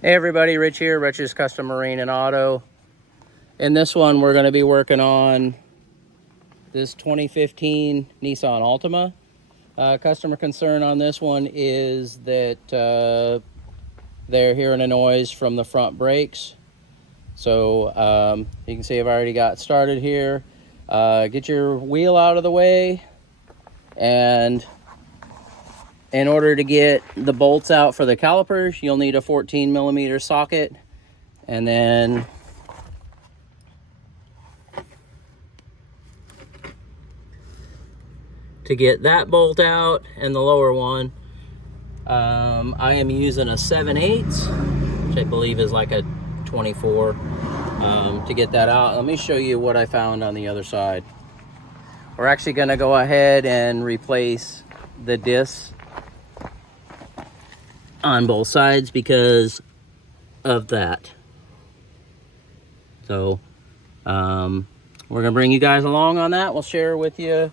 Hey everybody, Rich here, Rich's Custom Marine and Auto. In this one, we're going to be working on this 2015 Nissan Altima. Customer concern on this one is that they're hearing a noise from the front brakes. So you can see I've already got started here. Get your wheel out of the way, and in order to get the bolts out for the calipers, you'll need a 14mm socket, and then to get that bolt out and the lower one, I am using a 7/8, which I believe is like a 24, to get that out. Let me show you what I found on the other side. We're actually going to go ahead and replace the discs on both sides because of that. So we're going to bring you guys along on that. We'll share with you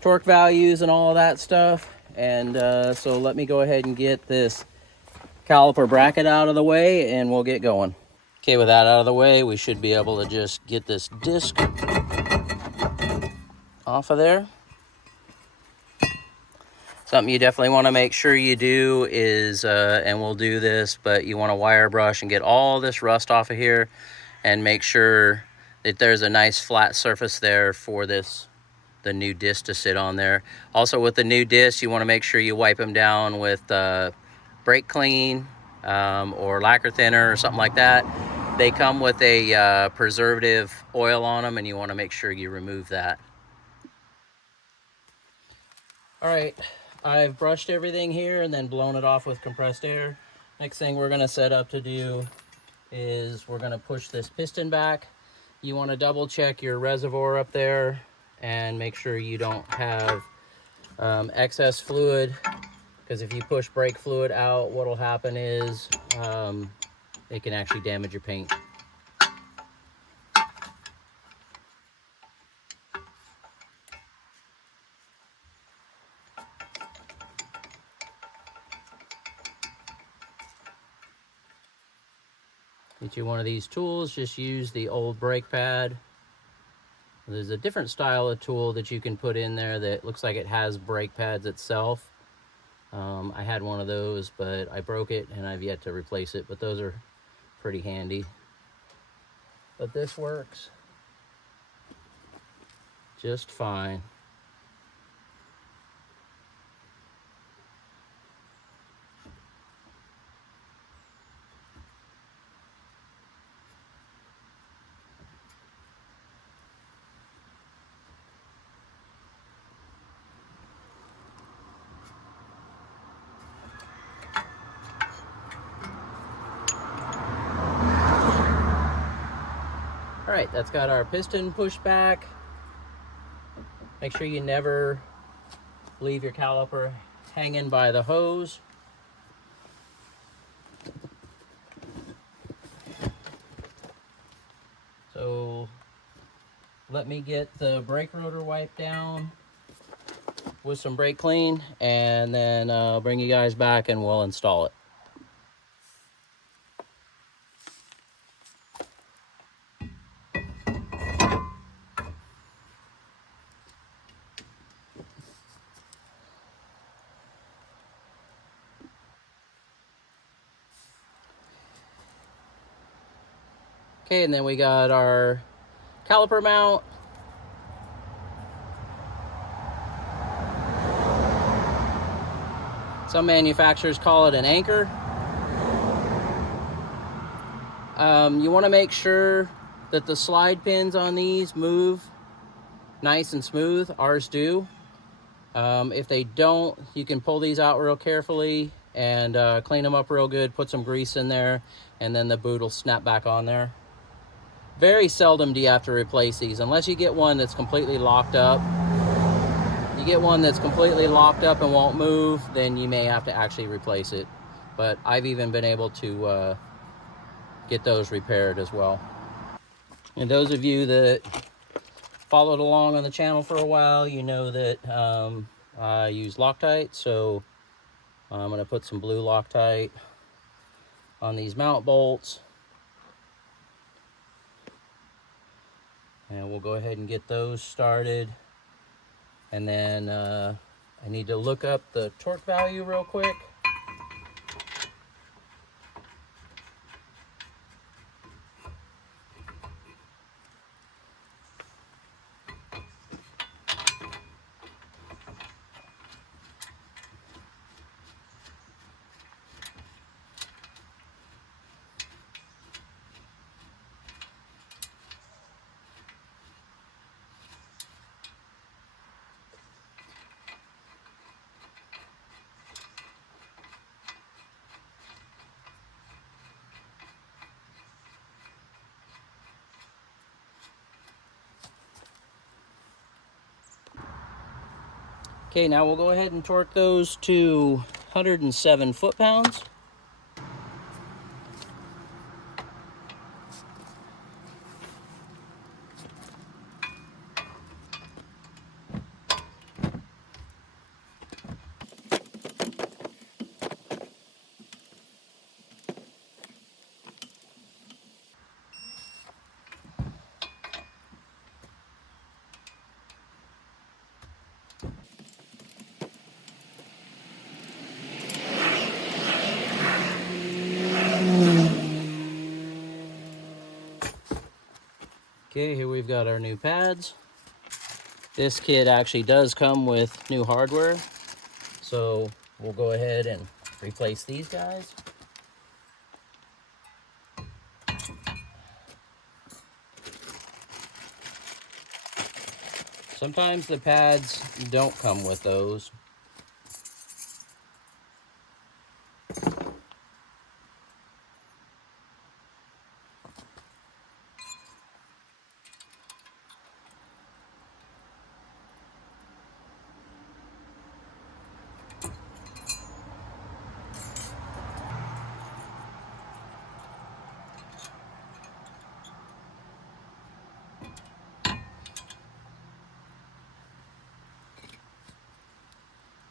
torque values and all of that stuff. And so let me go ahead and get this caliper bracket out of the way and we'll get going. Okay, with that out of the way, we should be able to just get this disc off of there. Something you definitely want to make sure you do is, and we'll do this, but you want to wire brush and get all this rust off of here and make sure that there's a nice flat surface there for the new disc to sit on there. Also, with the new disc, you want to make sure you wipe them down with brake clean or lacquer thinner or something like that. They come with a preservative oil on them, and you want to make sure you remove that. All right, I've brushed everything here and then blown it off with compressed air. Next thing we're going to set up to do is we're going to push this piston back. You want to double check your reservoir up there and make sure you don't have excess fluid, because if you push brake fluid out, what will happen is it can actually damage your paint. Get you one of these tools, just use the old brake pad. There's a different style of tool that you can put in there that looks like it has brake pads itself. I had one of those, but I broke it and I've yet to replace it, but those are pretty handy. But this works just fine. All right, that's got our piston pushed back. Make sure you never leave your caliper hanging by the hose. So let me get the brake rotor wiped down with some brake clean, and then I'll bring you guys back and we'll install it. Okay, and then we got our caliper mount. Some manufacturers call it an anchor. You want to make sure that the slide pins on these move nice and smooth. Ours do. If they don't, you can pull these out real carefully and clean them up real good, put some grease in there, and then the boot will snap back on there. Very seldom do you have to replace these, unless you get one that's completely locked up. You get one that's completely locked up and won't move, then you may have to actually replace it. But I've even been able to get those repaired as well. And those of you that followed along on the channel for a while, you know that I use Loctite, so I'm going to put some blue Loctite on these mount bolts. And we'll go ahead and get those started. And then I need to look up the torque value real quick. Okay, now we'll go ahead and torque those to 107 foot-pounds. Okay, here we've got our new pads. This kit actually does come with new hardware, so we'll go ahead and replace these guys. Sometimes the pads don't come with those.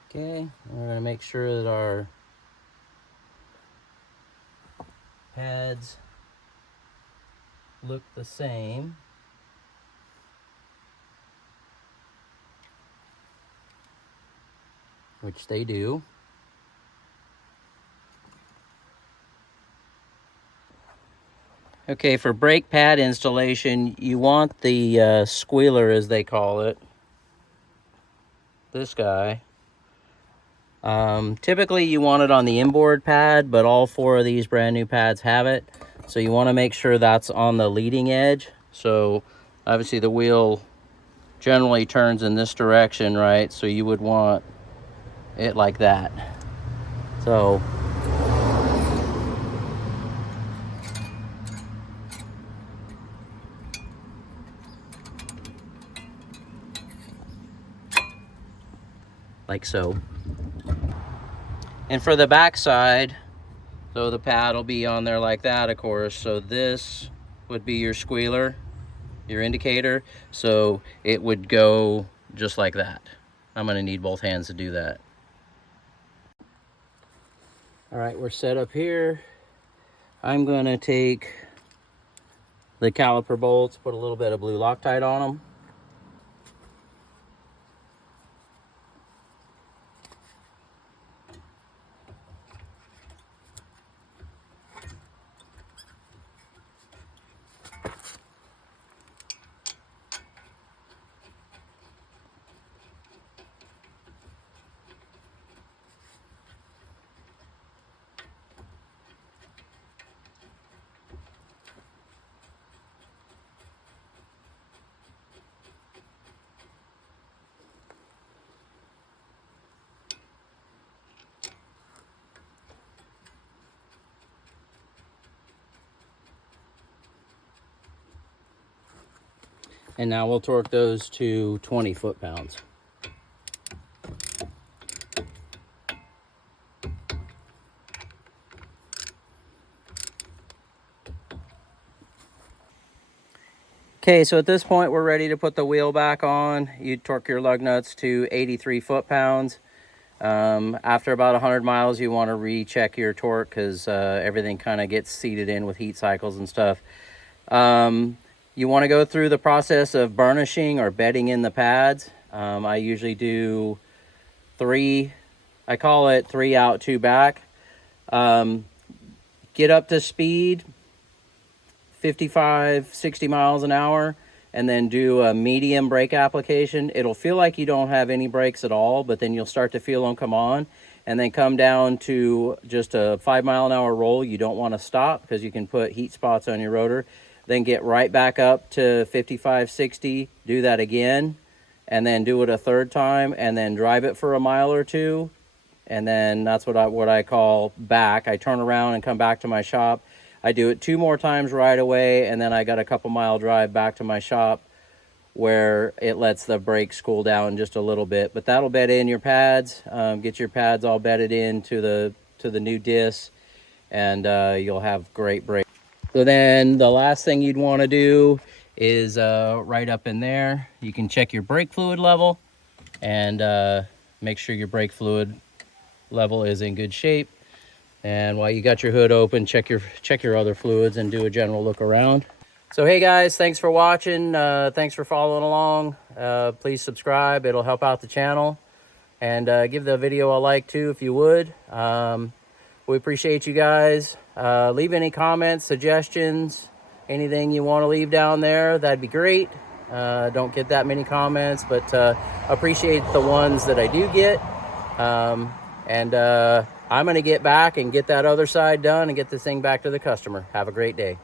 Okay, we're going to make sure that our pads look the same. Which they do. Okay, for brake pad installation, you want the squealer, as they call it. This guy. Typically you want it on the inboard pad, but all 4 of these brand new pads have it. So you want to make sure that's on the leading edge. So obviously the wheel generally turns in this direction, right? So you would want it like that. So like so. And for the back side, so the pad will be on there like that, of course. So this would be your squealer, your indicator. So it would go just like that. I'm gonna need both hands to do that. All right, we're set up here. I'm gonna take the caliper bolts, put a little bit of blue Loctite on them. And now we'll torque those to 20 foot-pounds. Okay, so at this point we're ready to put the wheel back on. You torque your lug nuts to 83 foot-pounds. After about 100 miles, you want to recheck your torque because everything kind of gets seated in with heat cycles and stuff. You want to go through the process of burnishing or bedding in the pads. I usually do 3, I call it 3 out, 2 back. Get up to speed, 55, 60 miles an hour, and then do a medium brake application. It'll feel like you don't have any brakes at all, but then you'll start to feel them come on, and then come down to just a 5 mile an hour roll. You don't want to stop because you can put heat spots on your rotor. Then get right back up to 55, 60, do that again, and then do it a third time, and then drive it for a mile or two. And then that's what I call back. I turn around and come back to my shop. I do it 2 more times right away, and then I got a couple mile drive back to my shop where it lets the brakes cool down just a little bit. But that'll bed in your pads, get your pads all bedded into the new disc, and you'll have great brakes. So then the last thing you'd want to do is right up in there, you can check your brake fluid level and make sure your brake fluid level is in good shape. And while you got your hood open, check your other fluids and do a general look around. So hey guys, thanks for watching. Thanks for following along. Please subscribe, it'll help out the channel. And give the video a like too if you would. We appreciate you guys. Leave any comments, suggestions, anything you want to leave down there, that'd be great. Don't get that many comments, but appreciate the ones that I do get. I'm going to get back and get that other side done and get this thing back to the customer. Have a great day.